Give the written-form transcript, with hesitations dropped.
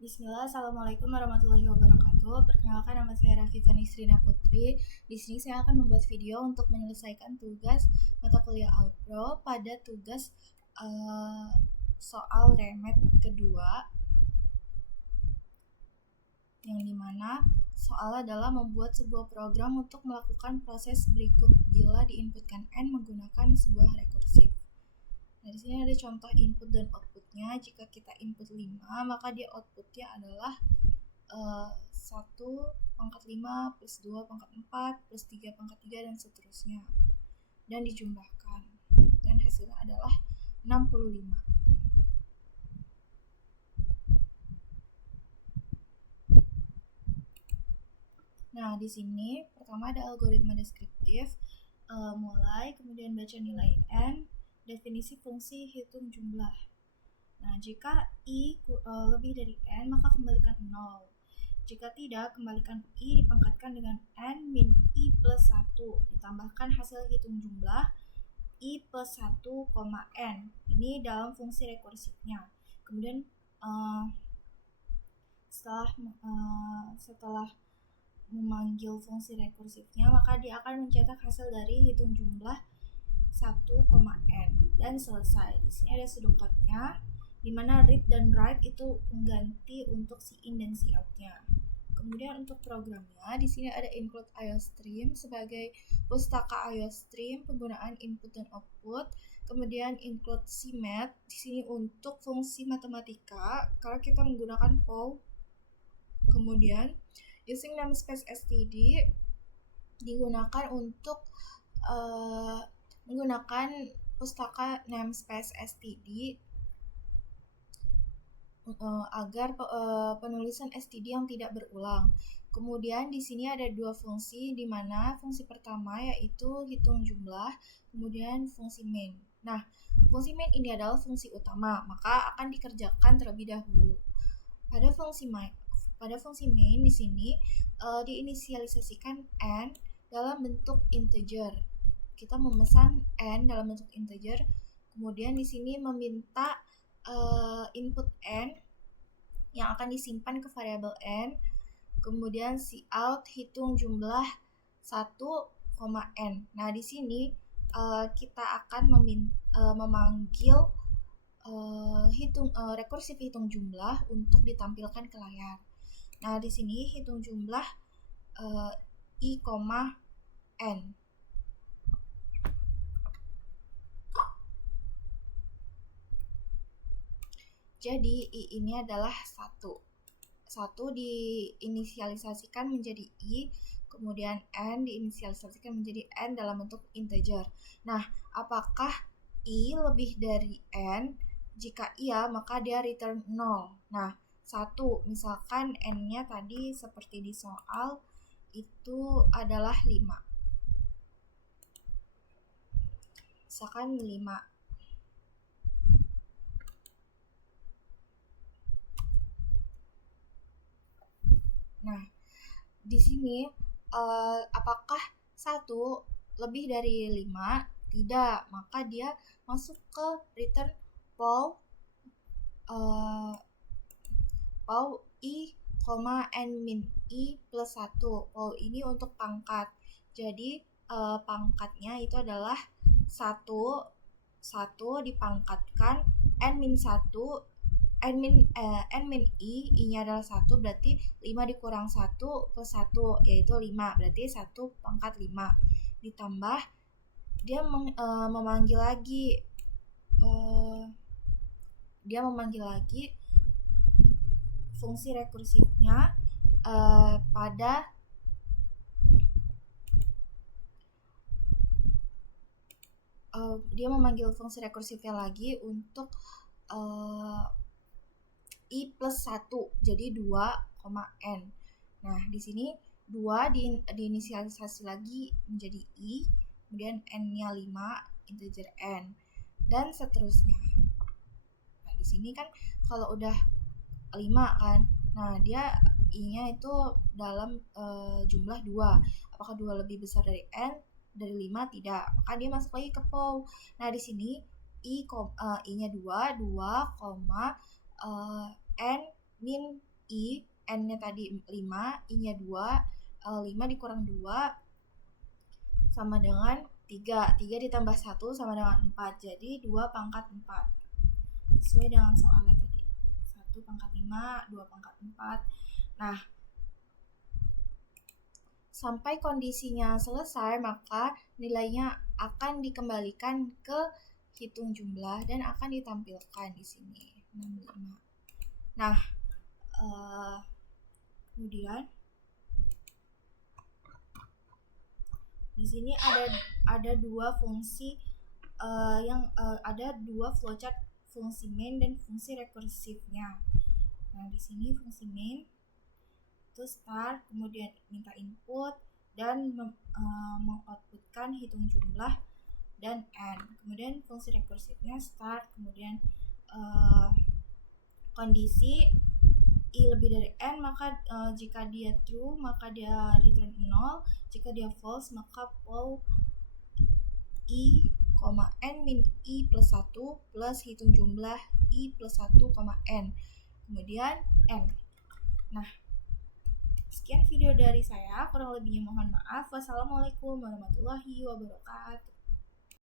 Bismillah, Assalamualaikum warahmatullahi wabarakatuh. Perkenalkan, nama saya Rafifah Nisrina Putri. Di sini saya akan membuat video untuk menyelesaikan tugas mata kuliah Alpro pada tugas soal remet kedua, yang dimana soal adalah membuat sebuah program untuk melakukan proses berikut bila diinputkan N menggunakan sebuah rekursif. Nah, di sini ada contoh input dan outputnya. Jika kita input 5, maka dia outputnya adalah 1 pangkat 5 plus 2 pangkat 4 plus 3 pangkat 3 dan seterusnya. Dan dijumlahkan. Dan hasilnya adalah 65. Nah, di sini pertama ada algoritma deskriptif, mulai, kemudian baca nilai N, definisi fungsi hitung jumlah. Nah, jika I lebih dari N, maka kembalikan 0. Jika tidak, kembalikan I dipangkatkan dengan N min I plus 1, ditambahkan hasil hitung jumlah I plus 1, N. Ini dalam fungsi rekursifnya. Kemudian setelah memanggil fungsi rekursifnya, maka dia akan mencetak hasil dari hitung jumlah 1, N dan selesai. Di sini ada pseudocode-nya, di mana read dan write itu pengganti untuk si in dan si out-nya. Kemudian untuk programnya, di sini ada include IOStream sebagai pustaka IOStream penggunaan input dan output. Kemudian include CMath di sini untuk fungsi matematika karena kita menggunakan POW. Kemudian using namespace std digunakan untuk menggunakan pustaka namespace std agar penulisan std yang tidak berulang. Kemudian di sini ada dua fungsi, di mana fungsi pertama yaitu hitung jumlah, kemudian fungsi main. Nah, fungsi main ini adalah fungsi utama, maka akan dikerjakan terlebih dahulu. Pada fungsi main di sini diinisialisasikan N dalam bentuk integer. Kita memesan N dalam bentuk integer, kemudian di sini meminta input N yang akan disimpan ke variabel N, kemudian cout hitung jumlah 1, N. Nah, di sini kita akan memanggil rekursif hitung jumlah untuk ditampilkan ke layar. Nah, di sini hitung jumlah I, N. Jadi I ini adalah 1. 1 diinisialisasikan menjadi I, kemudian N diinisialisasikan menjadi N dalam bentuk integer. Nah, apakah I lebih dari N? Jika iya, maka dia return 0. Nah, 1, misalkan N-nya tadi seperti di soal itu adalah 5. Misalkan 5. Nah, di sini apakah 1 lebih dari 5? Tidak, maka dia masuk ke return POW I, N min I plus 1. POW ini untuk pangkat. Jadi pangkatnya itu adalah 1 dipangkatkan N min 1, N min I-nya adalah 1, berarti 5 dikurang 1 plus 1, yaitu 5, berarti 1 pangkat 5. Ditambah, dia memanggil lagi fungsi rekursifnya pada dia memanggil fungsi rekursifnya lagi untuk I plus 1, jadi 2, N. Nah, di sini 2 diinisialisasi lagi menjadi I, kemudian N-nya 5, integer N, dan seterusnya. Nah, di sini kan kalau udah 5 kan, nah dia I-nya itu dalam jumlah 2. Apakah 2 lebih besar dari N? Dari 5? Tidak, maka dia masuk lagi ke POW. Nah, di sini I-nya 2, N min I, N-nya tadi 5, I-nya 2, 5 dikurang 2 sama dengan 3. 3 ditambah 1 sama dengan 4. Jadi 2 pangkat 4. Sesuai dengan soalnya tadi. 1 pangkat 5, 2 pangkat 4. Nah, sampai kondisinya selesai, maka nilainya akan dikembalikan ke hitung jumlah dan akan ditampilkan di sini 65. Nah, kemudian di sini ada dua fungsi ada dua flowchart, fungsi main dan fungsi rekursifnya. Nah, di sini fungsi main itu start, kemudian minta input dan mengoutputkan hitung jumlah dan end. Kemudian fungsi rekursifnya start, kemudian kondisi I lebih dari N, maka jika dia true maka dia return 0, jika dia false maka poll I, N min I plus 1 plus hitung jumlah I plus 1, N, kemudian N. Nah, sekian video dari saya, kurang lebihnya mohon maaf. Wassalamualaikum warahmatullahi wabarakatuh.